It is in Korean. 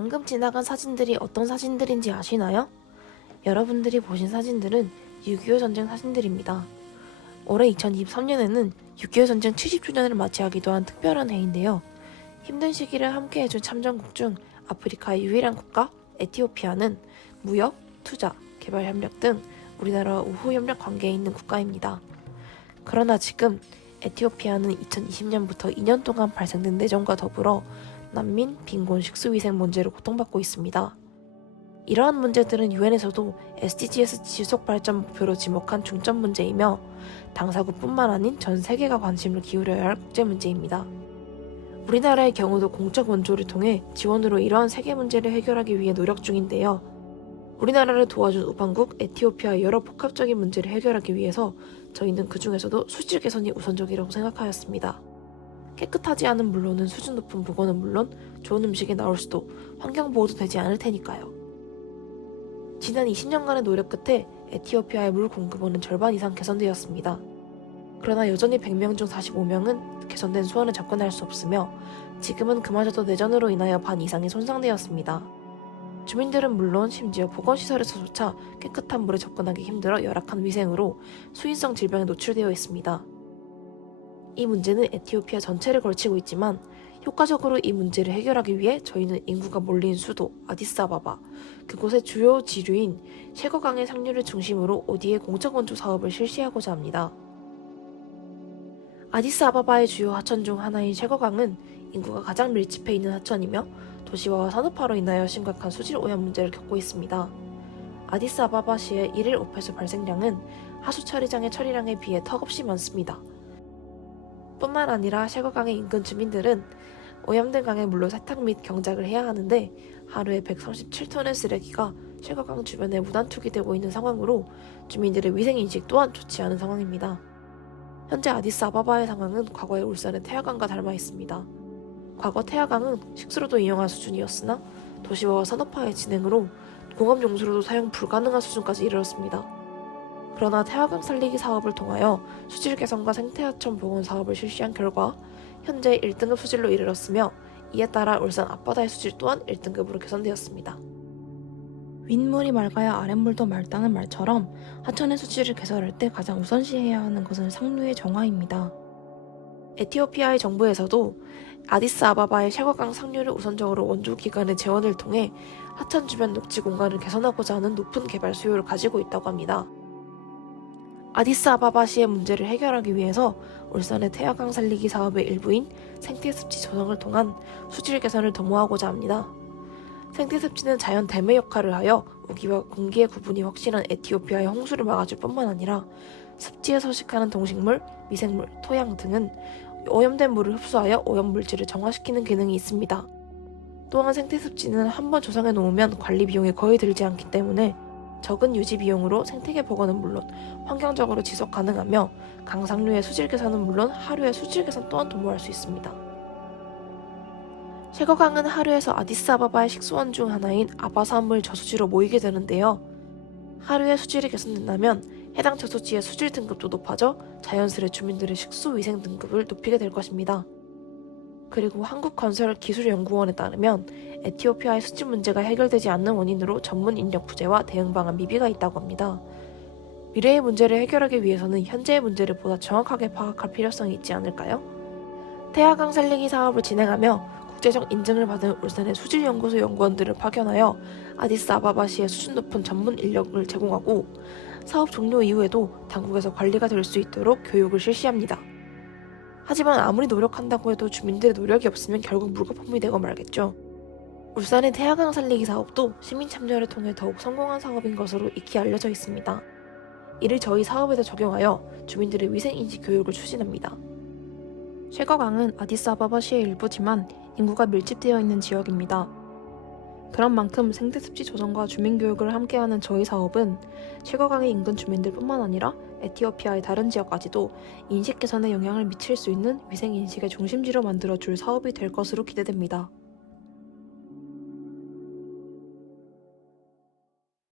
방금 지나간 사진들이 어떤 사진들인지 아시나요? 여러분들이 보신 사진들은 6.25 전쟁 사진들입니다. 올해 2023년에는 6.25 전쟁 70주년을 맞이하기도 한 특별한 해인데요. 힘든 시기를 함께 해준 참전국 중 아프리카의 유일한 국가 에티오피아는 무역, 투자, 개발 협력 등 우리나라와 우호 협력 관계에 있는 국가입니다. 그러나 지금 에티오피아는 2020년부터 2년 동안 발생된 내전과 더불어 난민, 빈곤, 식수위생 문제로 고통받고 있습니다. 이러한 문제들은 유엔에서도 SDGs 지속발전 목표로 지목한 중점 문제이며 당사국뿐만 아닌 전 세계가 관심을 기울여야 할 국제 문제입니다. 우리나라의 경우도 공적 원조를 통해 지원으로 이러한 세계 문제를 해결하기 위해 노력 중인데요. 우리나라를 도와준 우방국 에티오피아의 여러 복합적인 문제를 해결하기 위해서 저희는 그 중에서도 수질 개선이 우선적이라고 생각하였습니다. 깨끗하지 않은 물로는 수준 높은 보건은 물론 좋은 음식이 나올 수도 환경보호도 되지 않을 테니까요. 지난 20년간의 노력 끝에 에티오피아의 물 공급원은 절반 이상 개선되었습니다. 그러나 여전히 100명 중 45명은 개선된 수원에 접근할 수 없으며 지금은 그마저도 내전으로 인하여 반 이상이 손상되었습니다. 주민들은 물론 심지어 보건시설에서조차 깨끗한 물에 접근하기 힘들어 열악한 위생으로 수인성 질병에 노출되어 있습니다. 이 문제는 에티오피아 전체를 걸치고 있지만 효과적으로 이 문제를 해결하기 위해 저희는 인구가 몰린 수도 아디스아바바, 그곳의 주요 지류인 셰거강의 상류를 중심으로 ODA 공적 원조 사업을 실시하고자 합니다. 아디스아바바의 주요 하천 중 하나인 셰거강은 인구가 가장 밀집해 있는 하천이며 도시화와 산업화로 인하여 심각한 수질 오염 문제를 겪고 있습니다. 아디스아바바시의 일일 오폐수 발생량은 하수 처리장의 처리량에 비해 턱없이 많습니다. 뿐만 아니라 셰거강의 인근 주민들은 오염된 강의 물로 세탁 및 경작을 해야 하는데 하루에 137톤의 쓰레기가 셰거강 주변에 무단 투기되고 있는 상황으로 주민들의 위생인식 또한 좋지 않은 상황입니다. 현재 아디스아바바의 상황은 과거의 울산의 태화강과 닮아 있습니다. 과거 태화강은 식수로도 이용할 수준이었으나 도시화와 산업화의 진행으로 공업용수로도 사용 불가능한 수준까지 이르렀습니다. 그러나 태화강 살리기 사업을 통하여 수질 개선과 생태하천 복원 사업을 실시한 결과 현재 1등급 수질로 이르렀으며 이에 따라 울산 앞바다의 수질 또한 1등급으로 개선되었습니다. 윗물이 맑아야 아랫물도 맑다는 말처럼 하천의 수질을 개선할 때 가장 우선시해야 하는 것은 상류의 정화입니다. 에티오피아의 정부에서도 아디스아바바의 셰거강 상류를 우선적으로 원조기관의 재원을 통해 하천 주변 녹지 공간을 개선하고자 하는 높은 개발 수요를 가지고 있다고 합니다. 아디스아바바시의 문제를 해결하기 위해서 울산의 태화강 살리기 사업의 일부인 생태습지 조성을 통한 수질 개선을 도모하고자 합니다. 생태습지는 자연 대매 역할을 하여 우기와 공기의 구분이 확실한 에티오피아의 홍수를 막아줄 뿐만 아니라 습지에 서식하는 동식물, 미생물, 토양 등은 오염된 물을 흡수하여 오염물질을 정화시키는 기능이 있습니다. 또한 생태습지는 한번 조성해 놓으면 관리 비용이 거의 들지 않기 때문에 적은 유지 비용으로 생태계 복원은 물론 환경적으로 지속 가능하며 강상류의 수질 개선은 물론 하류의 수질 개선 또한 도모할 수 있습니다. 셰거강은 하류에서 아디스아바바의 식수원 중 하나인 아바사물 저수지로 모이게 되는데요. 하류의 수질이 개선된다면 해당 저수지의 수질 등급도 높아져 자연스레 주민들의 식수 위생 등급을 높이게 될 것입니다. 그리고 한국건설기술연구원에 따르면 에티오피아의 수질 문제가 해결되지 않는 원인으로 전문 인력 부재와 대응 방안 미비가 있다고 합니다. 미래의 문제를 해결하기 위해서는 현재의 문제를 보다 정확하게 파악할 필요성이 있지 않을까요? 태화강 살리기 사업을 진행하며 국제적 인증을 받은 울산의 수질연구소 연구원들을 파견하여 아디스아바바시의 수준 높은 전문 인력을 제공하고 사업 종료 이후에도 당국에서 관리가 될 수 있도록 교육을 실시합니다. 하지만 아무리 노력한다고 해도 주민들의 노력이 없으면 결국 물거품이 되고 말겠죠. 울산의 태화강 살리기 사업도 시민 참여를 통해 더욱 성공한 사업인 것으로 익히 알려져 있습니다. 이를 저희 사업에도 적용하여 주민들의 위생인식 교육을 추진합니다. 셰거강은 아디스아바바시의 일부지만 인구가 밀집되어 있는 지역입니다. 그런 만큼 생태습지 조성과 주민교육을 함께하는 저희 사업은 셰거강의 인근 주민들뿐만 아니라 에티오피아의 다른 지역까지도 인식 개선에 영향을 미칠 수 있는 위생인식의 중심지로 만들어줄 사업이 될 것으로 기대됩니다.